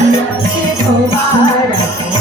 你有些头发。